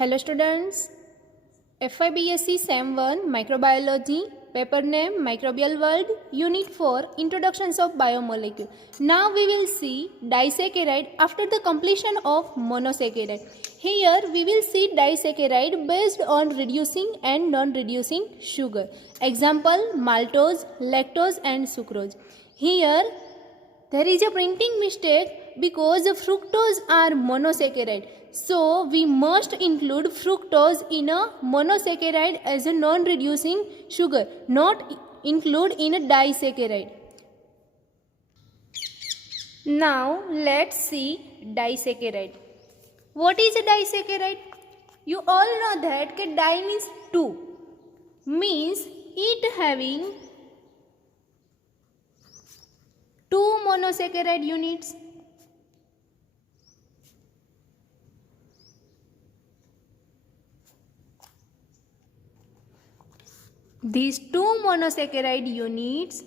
Hello students, FIBSc Sem 1 Microbiology, paper name Microbial World, Unit 4 Introductions of Biomolecule. Now we will see disaccharide after the completion of monosaccharide. Here we will see disaccharide based on reducing and non-reducing sugar. Example maltose, lactose and sucrose. Here there is a printing mistake because fructose are monosaccharide. So we must include fructose in a monosaccharide as a non-reducing sugar, not include in a disaccharide. Now let's see disaccharide. What is a disaccharide? You all know that di means 2, means it having 2 monosaccharide units. These 2 monosaccharide units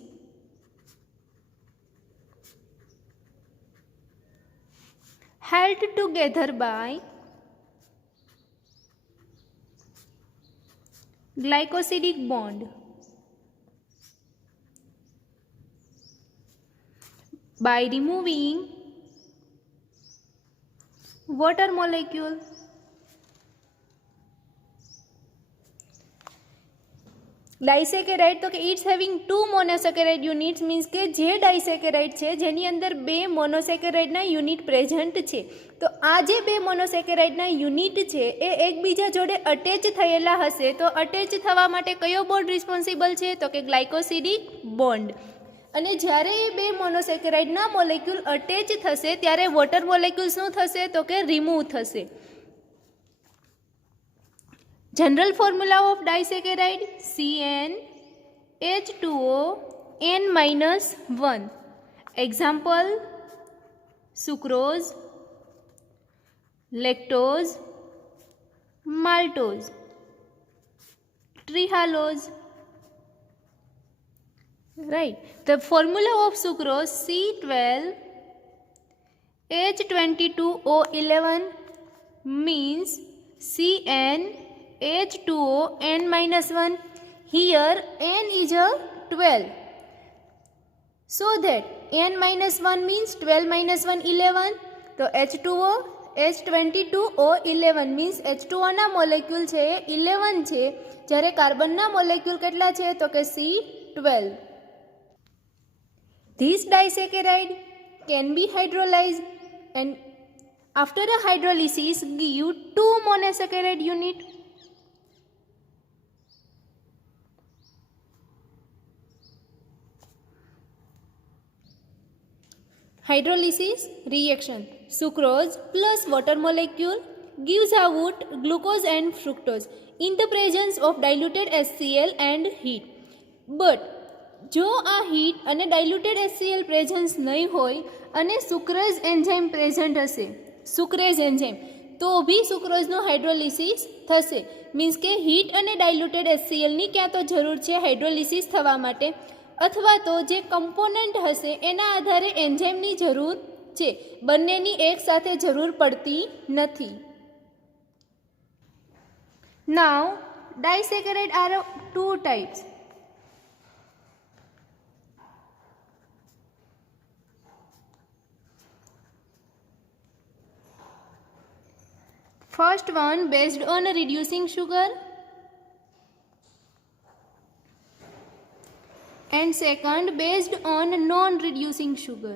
held together by glycosidic bond. By removing water molecule. Disaccharide तो it's having 2 monosaccharide units means के जे डाइसेकेराइड है जेनी अंदर 2 मोनोसेकेराइडना unit present है तो आ जे 2 मोनोसेकेराइडना यूनिट है ए एकबीजा जोड़े अटेच थयेला हशे तो अटेच थवा माटे कयो बॉन्ड रिस्पोन्सिबल है तो के ग्लाइकोसिडिक बॉन्ड अने ज्यारे ए 2 मोनोसेकेराइडना मोलेक्यूल अटेच थशे त्यारे वोटर मोलेक्यूल शुं थशे तो के रिमूव थशे. General formula of disaccharide CnH2O n-1. Example sucrose, lactose, maltose, trehalose. Right. The formula of sucrose C12H22O11 means CnH2O n-1. Here n is a 12. So that n-1 means 12 minus 1 11. तो H2O H22O11 means H2O ना मोलेक्यूल छे 11 छे જ્યારે કાર્બન ના મોલેક્યુલ કેટલા છે તો કે C12. This disaccharide can be hydrolyzed and after a hydrolysis give 2 monosaccharide unit. Hydrolysis reaction. Sucrose plus water molecule gives out glucose and fructose in the presence of diluted HCl and heat. But જો આ heat અને diluted HCl presence નહીં હોય અને sucrase enzyme present હશે sucrase enzyme તો भी sucrose નો હાઇડ્રોલિસિસ થશે મીન્સ કે heat અને diluted HCl ની ક્યાં તો જરૂર છે હાઇડ્રોલિસિસ થવા માટે अथवा तो जे कंपोनेंट हशे एना आधारे एंजाइमनी जरूर छे बंनेनी एक साथे जरूर पड़ती नथी. Now disaccharide are 2 types. First one based on reducing sugar and second based on non-reducing sugar.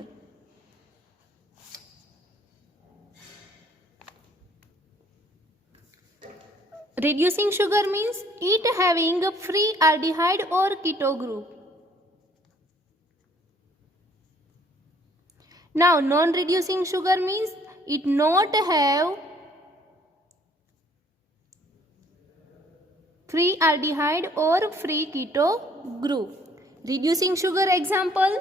Reducing sugar means it having a free aldehyde or keto group. Now non-reducing sugar means it not have free aldehyde or free keto group. Reducing sugar example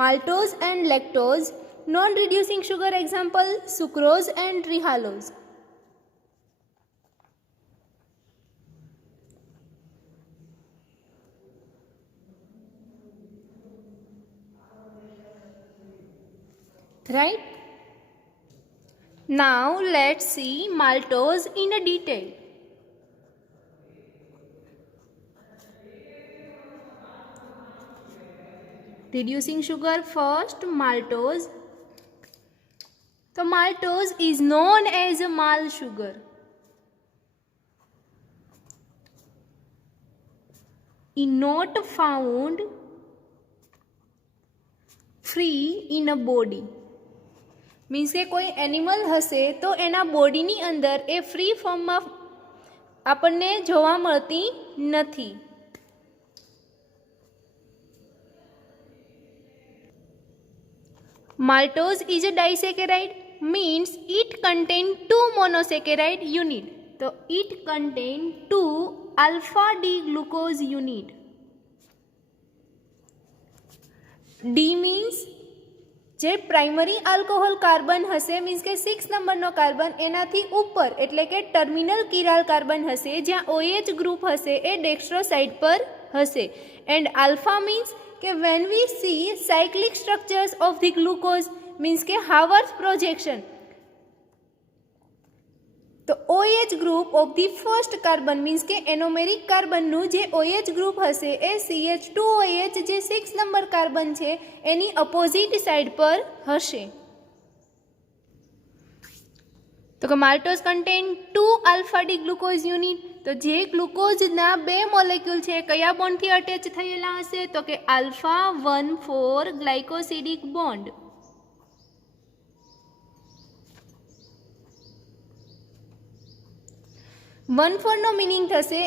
maltose and lactose. Non-reducing sugar example sucrose and trehalose. Right? Now let's see maltose in a detail. Reducing sugar first, maltose. So maltose is known as a mal sugar. Is not found free in a body. Means के कोई एनिमल हसे तो एना बॉडीनी अंदर ए free form में आपने जोवा मळती नथी. Maltose is a disaccharide, means it contains 2 monosaccharide unit. तो it contains 2 alpha D glucose unit. D means J primary alcohol carbon हसे मीन्स के 6 नंबरનો કાર્બન એનાથી ઉપર એટલે કે ટર્મિનલ કિરાલ કાર્બન હશે જ્યાં OH ગ્રુપ હશે એ ડેક્સ્ટ્રો સાઇડ પર હશે. એન્ડ આલ્ફા મીન્સ કે when we see cyclic structures of the glucose means કે હાવર્થ પ્રોજેક્શન તો OH group of the first carbon means કે એનોમેરિક કાર્બનનું જે OH ગ્રુપ હશે એ CH2OH જે 6 નંબર કાર્બન છે એની અપોઝિટ સાઇડ પર હશે. તો કે maltose contain 2 alpha D glucose unit. તો જે ગ્લુકોઝના બે મોલેક્યુલ છે કયા બોન્ડથી અટેચ થયેલા હશે તો કે આલ્ફા 1,4 ગ્લાયકોસિડિક બોન્ડ. 1,4 નો મીનિંગ થશે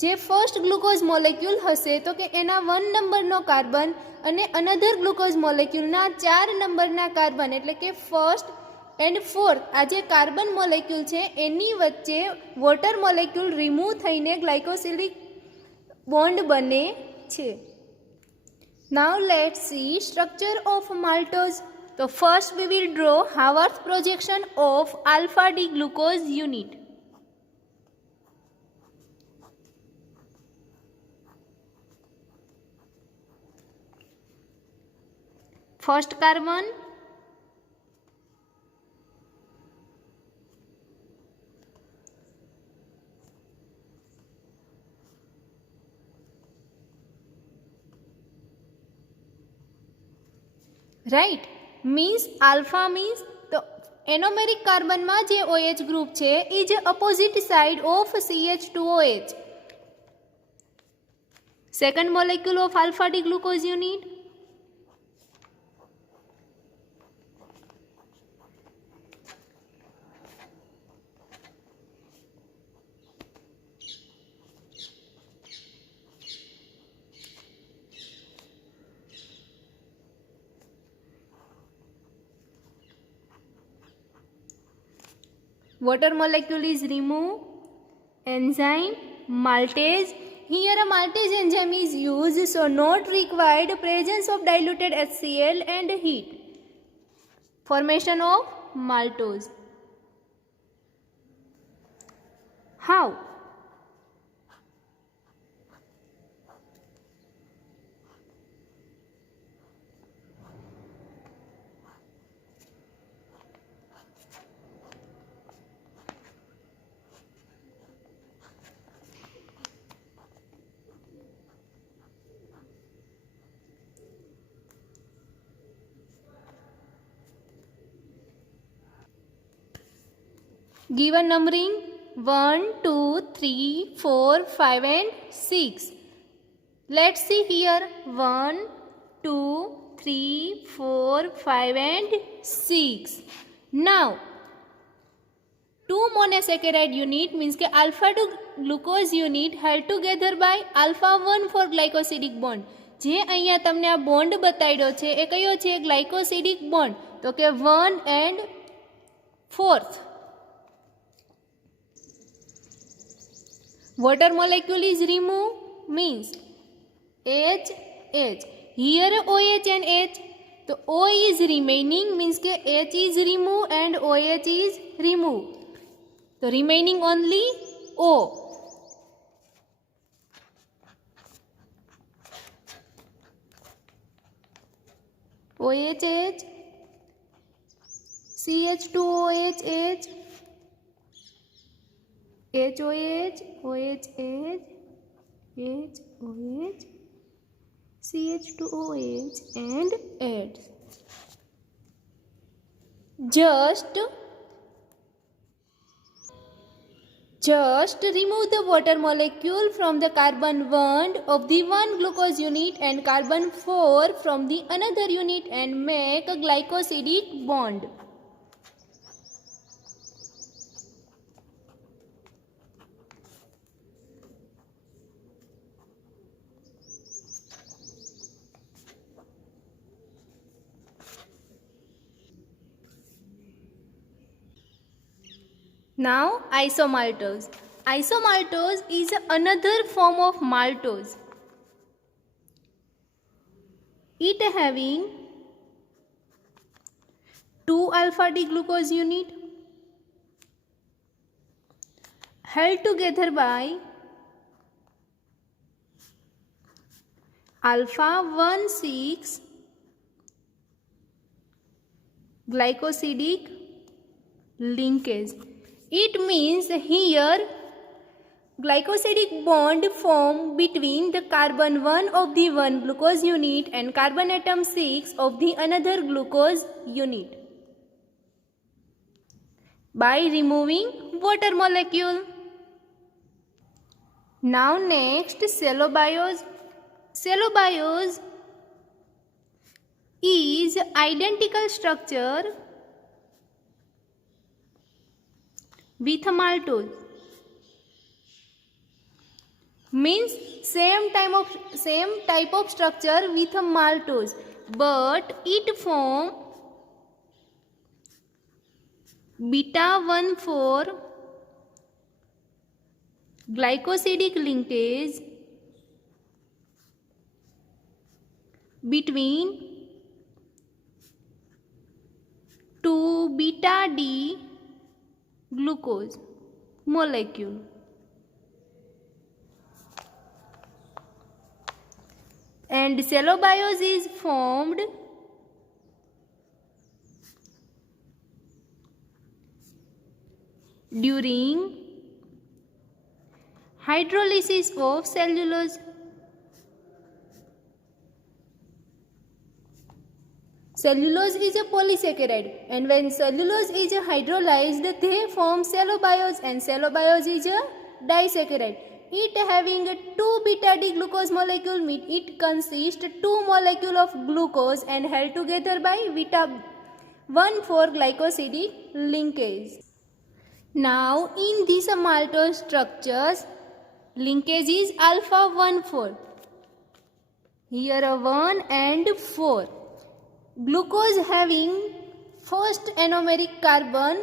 જે ફર્સ્ટ ગ્લુકોઝ મોલેક્યુલ હશે તો કે એના 1 નંબરનો કાર્બન અને અનધર ગ્લુકોઝ મોલેક્યુલના 4 નંબરના કાર્બન એટલે કે ફર્સ્ટ એન્ડ ફોર્થ આ જે કાર્બન મોલેક્યુલ છે એની વચ્ચે વોટર મોલેક્યુલ રિમૂવ થઈને ગ્લાયકોસિલિક બોન્ડ બને છે. Now let's see structure of maltose. તો first we will draw Haworth projection of alpha D glucose unit. First carbon right means alpha means तो एनोमेरिक कार्बन में जे OH ग्रुप है is opposite side of CH2OH. Second molecule of alpha D glucose unit. Water molecule is removed. Enzyme maltase. Here a maltase enzyme is used, so not required presence of diluted HCl and heat. Formation of maltose. How? Given numbering 1, 2, 3, 4, 5 and 6. Let's see here 1, 2, 3, 4, 5 and 6. Now 2 monosaccharide unit means के alpha 2 glucose unit held together by alpha 1 for glycosidic bond. જે અહીંયા તમને આ બોન્ડ બતાડ્યો છે એ કયો છે ગ્લાયકોસિડિક બોન્ડ તો કે 1 and 4th. Water molecule is removed means H. Here OH and H. So O is remaining means के H is removed and OH is removed. So remaining only O. OH, CH2OH, HOH, OH, HOH, CH2OH and adds. Just remove the water molecule from the carbon 1 of the one glucose unit and carbon 4 from the another unit and make a glycosidic bond. Now isomaltose. Isomaltose is another form of maltose. It having 2 alpha D glucose unit held together by alpha 1,6 glycosidic linkage. It means here glycosidic bond formed between the carbon 1 of the one glucose unit and carbon atom 6 of the another glucose unit by removing water molecule. Now next, cellobiose. Cellobiose is identical structure with maltose. Means same type of structure with a maltose, but it form beta 1,4 glycosidic linkage between 2 beta D glucose molecule. And cellobiose is formed during hydrolysis of cellulose. Cellulose is a polysaccharide, and when cellulose is hydrolyzed, they form cellobiose, and cellobiose is a disaccharide. It having 2 beta D glucose molecule, it consists 2 molecule of glucose and held together by beta 1,4 glycosidic linkage. Now in these maltose structures, linkage is alpha 1,4. Here a 1 and 4. Glucose having first anomeric carbon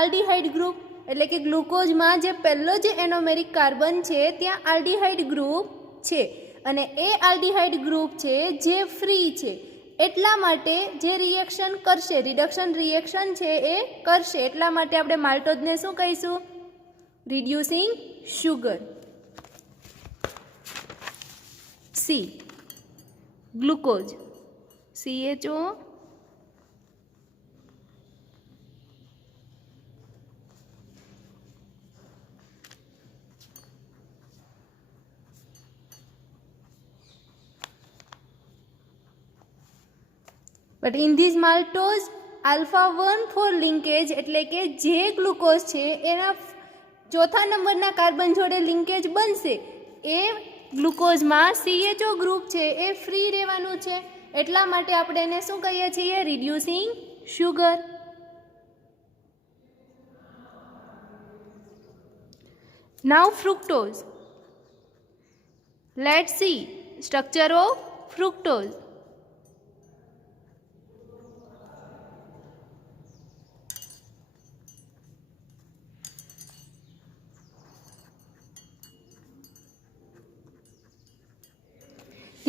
aldehyde group, એટલે કે ગ્લુકોઝમાં જે પહેલો જે એનોમેરિક કાર્બન છે ત્યાં aldehyde group છે અને એ આલ્ડીહાઇડ ગ્રુપ છે જે ફ્રી છે, એટલા માટે જે રિએક્શન કરશે, રિડક્શન રિએક્શન છે એ કરશે, એટલા માટે આપણે માલ્ટોઝને શું કહીશું? Reducing sugar. C glucose CHO but in this maltose alpha 1,4 linkage એટલે કે જે ગ્લુકોઝ છે એના ચોથા નંબરના કાર્બન જોડે લિંકેજ બનશે, એ ગ્લુકોઝમાં CHO ગ્રુપ છે એ ફ્રી રહેવાનું છે, એટલા માટે આપણે એને શું કહીએ છીએ? Reducing sugar. Now fructose. Let's see structure of fructose.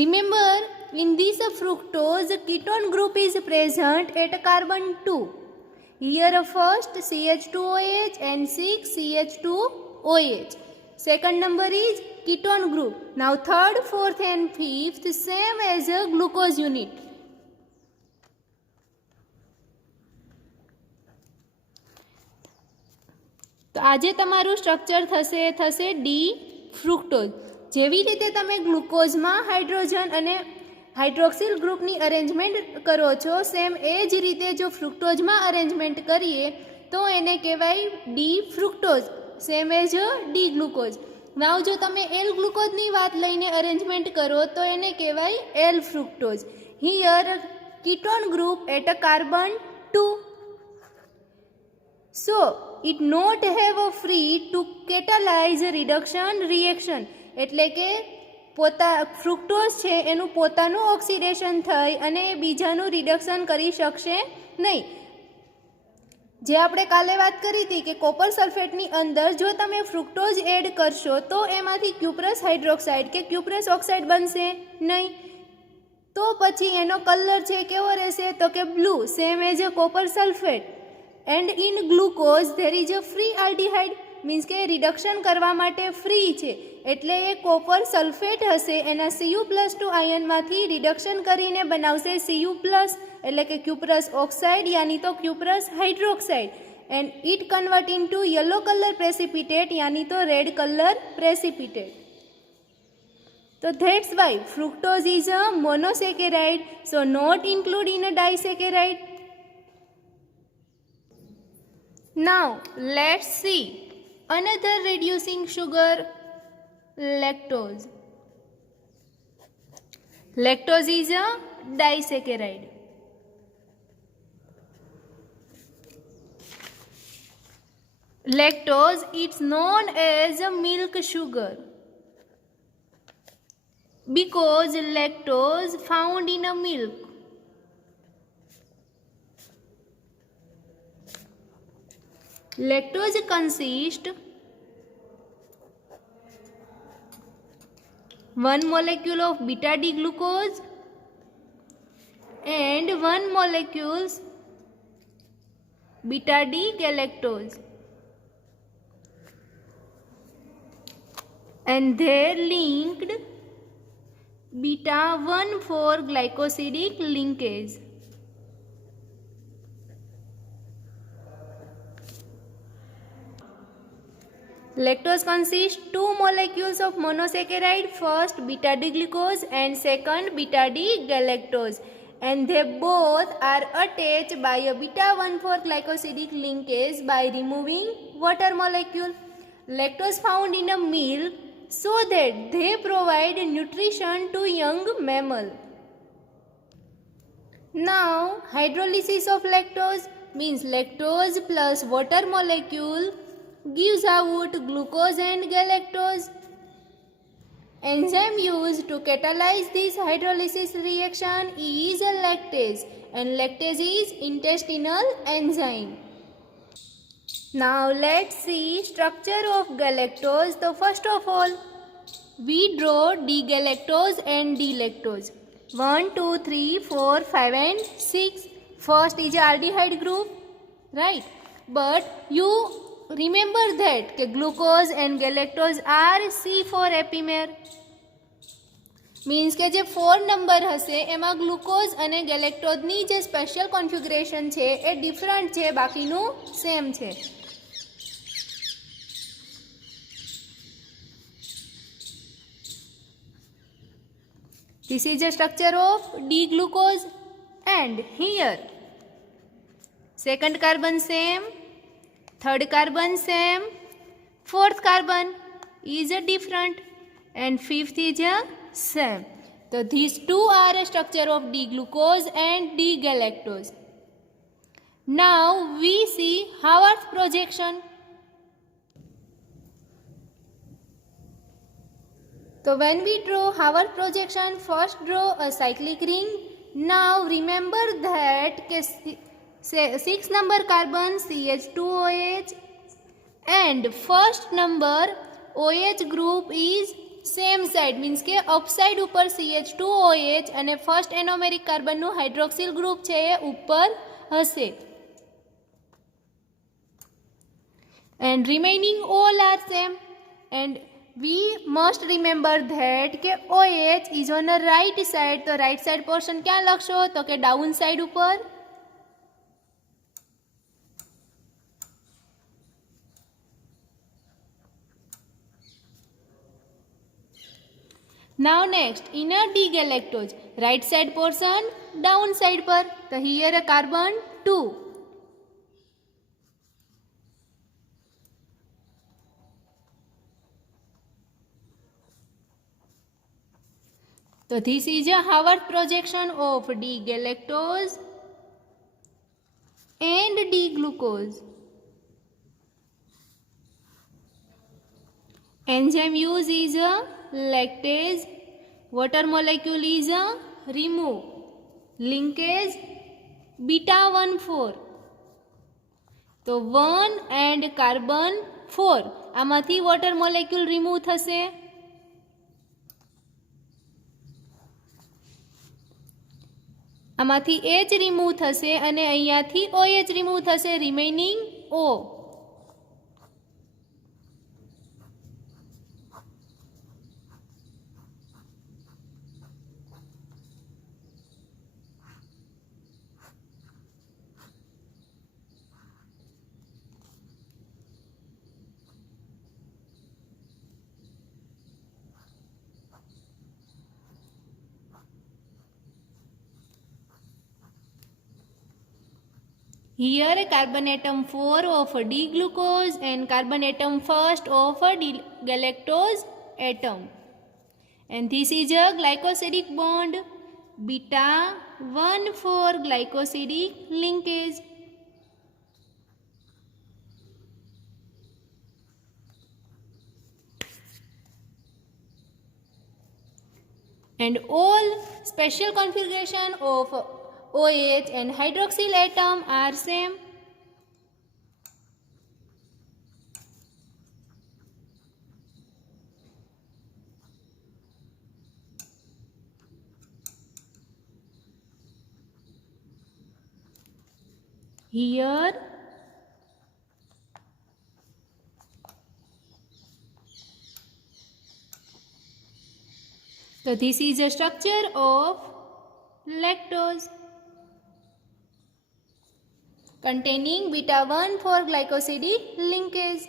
Remember, in this fructose, ketone group is present at carbon 2. Here first CH2OH and 6 CH2OH. Second number is ketone group. Now third, fourth and fifth same as a glucose unit. તો આજે તમારું સ્ટ્રક્ચર થશે D fructose. જેવી રીતે તમે ગ્લુકોઝમાં હાઇડ્રોજન અને હાઇડ્રોક્સિલ ગ્રુપની અરેન્જમેન્ટ કરો છો સેમ એ જ રીતે જો ફ્રુક્ટોઝમાં અરેન્જમેન્ટ કરીએ તો એને કહેવાય D fructose same as D glucose. Now જો તમે એલ ગ્લુકોઝની વાત લઈને અરેન્જમેન્ટ કરો તો એને કહેવાય L fructose. Here ketone group at a carbon 2. So it not have a free to catalyze reduction reaction. એટલે કે ફ્રુક્ટોઝ છે એનું પોતાનું ઓક્સિડેશન થઈ અને બીજાનું રિડક્શન કરી શકશે નહીં. જે આપણે કાલે વાત કરી હતી કે કોપર સલ્ફેટની અંદર જો તમે ફ્રુક્ટોઝ એડ કરશો તો એમાંથી ક્યુપ્રસ હાઇડ્રોક્સાઇડ કે ક્યુપ્રસ ઓક્સાઇડ બનશે નહીં. તો પછી એનો કલર છે કેવો રહેશે તો કે blue same as a copper sulphate. And in glucose there is a free aldehyde means કે રિડક્શન કરવા માટે ફ્રી છે એટલે એ કોપર સલ્ફેટ હશે એના Cu+2 આયનમાંથી રિડક્શન કરીને બનાવશે Cu+ એટલે કે ક્યુપ્રસ ઓક્સાઇડ યાની તો cuprous hydroxide. And it convert into yellow colour precipitate યાની તો રેડ કલર પ્રેસિપિટેટ. તો that's why fructose is a monosaccharide so not include in a disaccharide. Now let's see another reducing sugar, lactose. Lactose is a disaccharide. Lactose is known as a milk sugar because lactose found in a milk. Lactose consists one molecule of beta D glucose and one molecule beta D galactose, and they linked beta 1,4 glycosidic linkage. Lactose consists two molecules of monosaccharide, first beta D glucose and second beta D galactose, and they both are attached by a beta 1,4 glycosidic linkage by removing water molecule. Lactose found in a milk so that they provide nutrition to young mammal. Now hydrolysis of lactose means lactose plus water molecule gives out glucose and galactose. Enzyme used to catalyze this hydrolysis reaction is lactase, and lactase is intestinal enzyme. Now let's see structure of galactose. So first of all, we draw D-galactose and D-lactose. 1, 2, 3, 4, 5 and 6. First is aldehyde group, right? But you remember that glucose and galactose are C4 epimer. Means के जे 4 नंबर हसे एमा ग्लूकोज અને ગેલેક્ટોઝની જે special configuration છે એ ડિફરન્ટ છે, બાકીનું સેમ છે. This is the structure of D-glucose, and here second carbon same, third carbon same, fourth carbon is a different, and fifth is a same. So these two are a structure of D-glucose and D-galactose. Now we see Haworth projection. So when we draw Haworth projection, first draw a cyclic ring. Now remember that 6 number carbon CH2OH and first number OH group is same side, means के upside ઉપર CH2OH અને first anomeric carbon નું hydroxyl group છે એ ઉપર હશે. And remaining all are same, and we must remember that કે OH is on the right side. તો right side portion ક્યાં લખશો? તો કે down side ઉપર. Now next, inner D galactose, right side portion, down side पर, तो here a carbon 2. So this is a Haworth projection of D galactose and D glucose. Enzyme use is a lactase. Water molecule is a remove. Linkage beta 1,4. तो 1 and carbon 4 આમાંથી water molecule remove થશે. આમાંથી H remove થશે અને અહીંયાથી OH remove થશે, remaining O. Here a carbon atom 4 of D glucose and carbon atom first of D galactose atom. And this is a glycosidic bond, beta 1,4 glycosidic linkage. And all special configuration of OH and hydroxyl atom are same. Here so this is a structure of lactose containing beta 1,4 glycosidic linkage.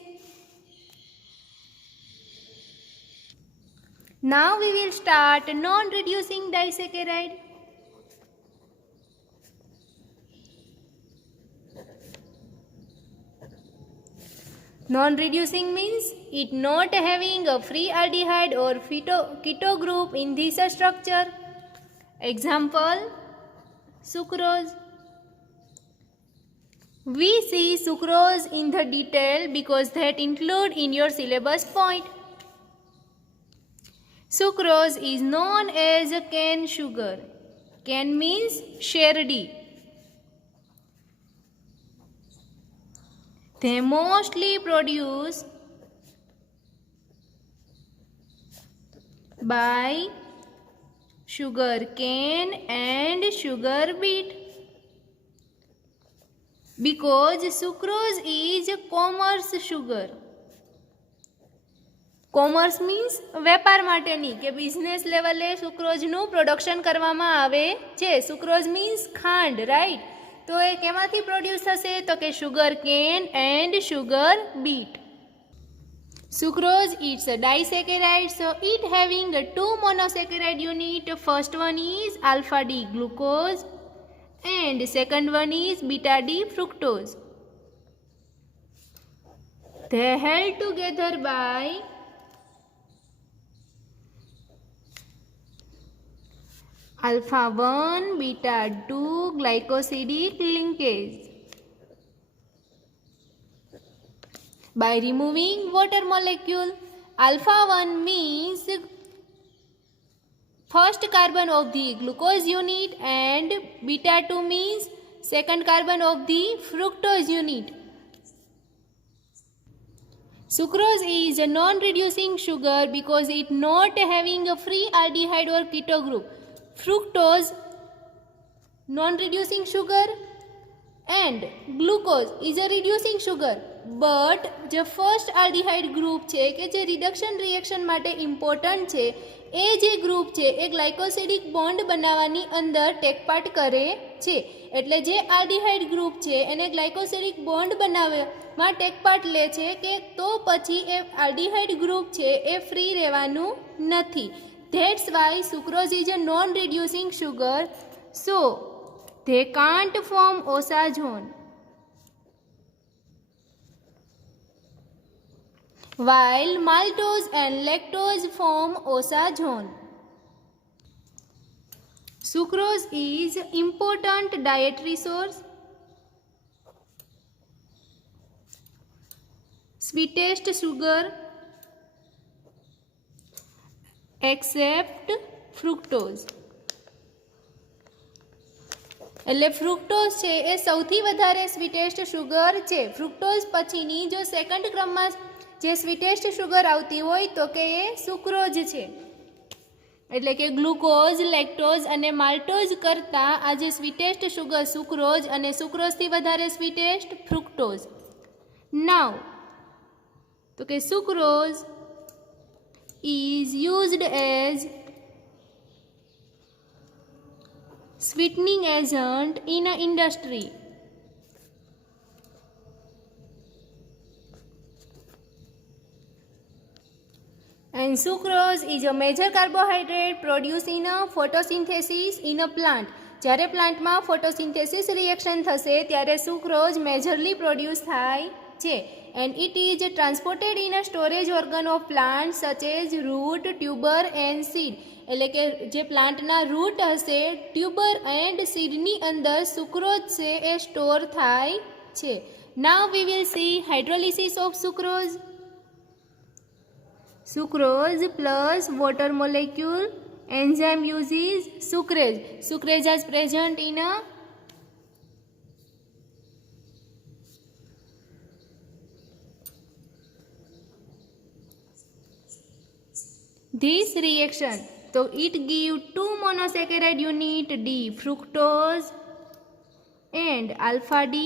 Now we will start non-reducing disaccharide. Non-reducing means it not having a free aldehyde or keto group in this structure. Example, sucrose. We see sucrose in the detail because that include in your syllabus point. Sucrose is known as a cane sugar. Cane means sherry. They mostly produce by sugar cane and sugar beet. Because sucrose is a commerce sugar. Commerce means વેપાર માટેની કે બિઝનેસ લેવલે સુક્રોઝનું પ્રોડક્શન કરવામાં આવે છે. Sucrose means ખાંડ, રાઈટ? તો એ કેમાંથી પ્રોડ્યુસ થશે? તો કે sugar can and sugar bit. Sucrose is a disaccharide, so it having a 2 monosaccharide unit. First one is alpha D glucose and second one is beta D fructose. They held together by alpha 1 beta 2 glycosidic linkage. By removing water molecule, alpha 1 means first carbon of the glucose unit and beta 2 means second carbon of the fructose unit. Sucrose is a non-reducing sugar because it not having a free aldehyde or keto group. Fructose non-reducing sugar and glucose is a reducing sugar. But जो first aldehyde group છે કે જે reduction reaction માટે ઇમ્પોર્ટન્ટ છે એ જે ગ્રુપ છે એ ગ્લાયકોસિડિક બોન્ડ બનાવવાની અંદર ટેક પાર્ટ કરે છે. એટલે જે aldehyde ગ્રુપ છે એને ગ્લાયકોસિડિક બોન્ડ બનાવવામાં ટેક પાર્ટ લે છે કે તો પછી એ aldehyde ગ્રુપ છે એ ફ્રી રહેવાનું નથી. That's why sucrose is a non-reducing sugar, so they can't form osazone. While maltose and lactose form osazone. Sucrose is important dietary source. Sweetest sugar except fructose. એટલે ફ્રુક્ટોઝ છે એ સૌથી વધારે સ્વીટેસ્ટ શુગર છે. ફ્રુક્ટોઝ પછીની જો સેકન્ડ ક્રમમાં જે સ્વીટેસ્ટ શુગર આવતી હોય તો કે એ સુક્રોઝ છે. એટલે કે ગ્લુકોઝ, લેક્ટોઝ અને માલ્ટોઝ કરતાં આ જે સ્વીટેસ્ટ શુગર સુક્રોઝ અને સુક્રોઝથી વધારે સ્વીટેસ્ટ ફ્રુક્ટોઝ. નાવ તો કે sucrose is used as sweetening agent in a industry. And sucrose is a major carbohydrate produced in a photosynthesis in a plant. જ્યારે પ્લાન્ટમાં ફોટોસિન્થેસિસ રિએક્શન થશે ત્યારે સુક્રોઝ મેજરલી પ્રોડ્યુસ થાય છે. And it is transported in a storage organ of plants such as root, tuber and seed. એટલે કે જે પ્લાન્ટના રૂટ હશે, ટ્યુબર એન્ડ સીડની અંદર સુક્રોઝ છે એ સ્ટોર થાય છે. Now we will see hydrolysis of sucrose. Sucrose plus water molecule enzyme uses sucrase. Sucrase is present in a this reaction. So it give two monosaccharide unit D fructose and alpha D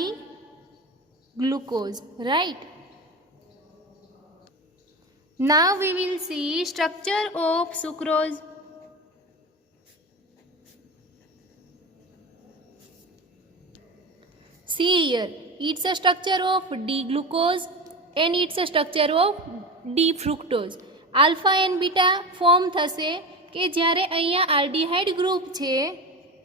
glucose, right? Now we will see structure of sucrose. See here, it's a structure of D glucose and it's a structure of D fructose. Alpha and beta form થશે કે જ્યારે અહીંયા aldehyde group છે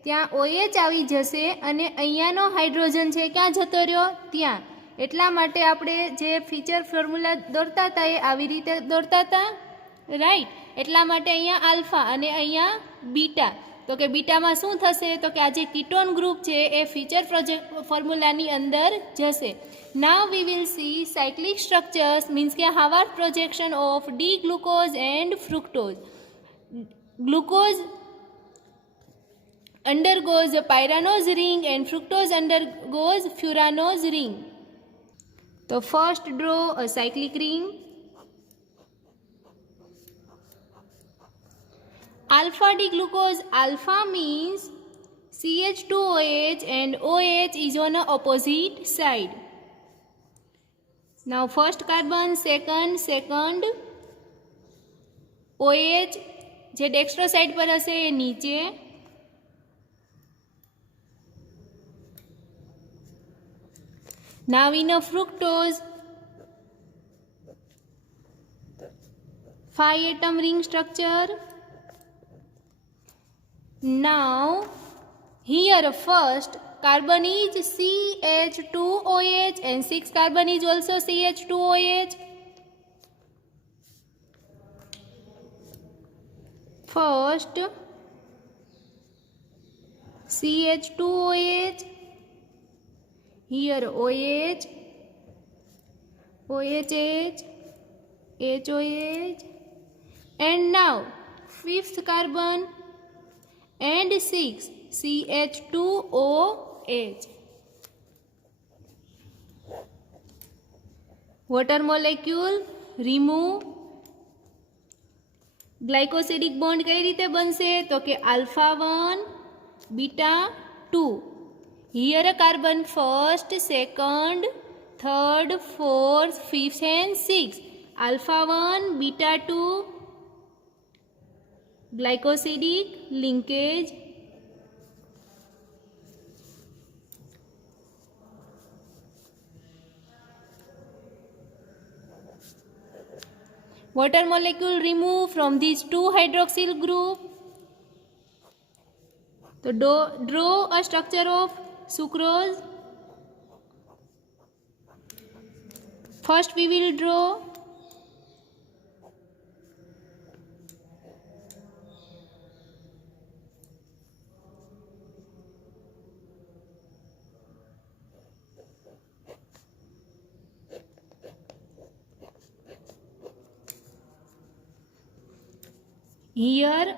ત્યાં OH આવી જશે અને અહીંયાનો હાઇડ્રોજન છે ક્યાં જતો રહ્યો ત્યાં. એટલા માટે આપણે જે ફીચર ફોર્મ્યુલા દોરતા હતા એ આવી રીતે દોરતા હતા, રાઈટ. એટલા માટે અહીંયા આલ્ફા અને અહીંયા બીટા. તો કે બીટામાં શું થશે તો કે આ જે કીટોન ગ્રુપ છે એ ફીચર ફોર્મ્યુલાની અંદર જશે. Now we will see cyclic structures, means કે Hayward projection of D glucose and fructose. Glucose undergoes a pyranose ring and fructose undergoes furanose ring. So first draw a cyclic ring. Alpha D glucose, alpha means CH2OH and OH is on the opposite side. Now first carbon, second OH જે dextro side પર હશે એ નીચે. Now in a fructose 5 atom ring structure. Now here first carbon is CH2OH and 6 carbon is also CH2OH. First CH2OH, here OH, OHH, HOH, and now fifth carbon and 6 CH2OH. Water molecule remove. ગ્લાયકોસિડિક બોન્ડ કઈ રીતે બનશે તો કે alpha 1 beta 2. Here a carbon first, second, third, fourth, fifth and sixth. Alpha 1 beta 2 glycosidic linkage. Water molecule removed from these two hydroxyl group. So draw a structure of sucrose. First we will draw here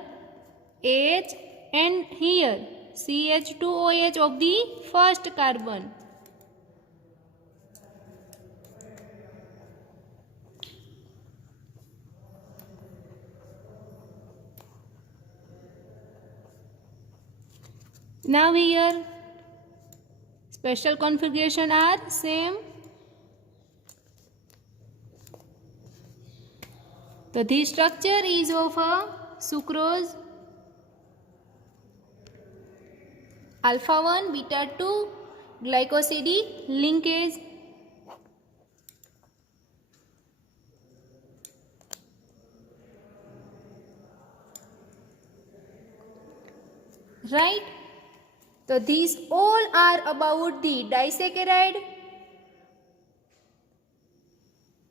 H and here CH2OH of the first carbon. Now here special configuration are same. So this structure is of a sucrose alpha 1 beta 2 glycosidic linkage. Right? So these all are about the disaccharide.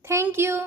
Thank you.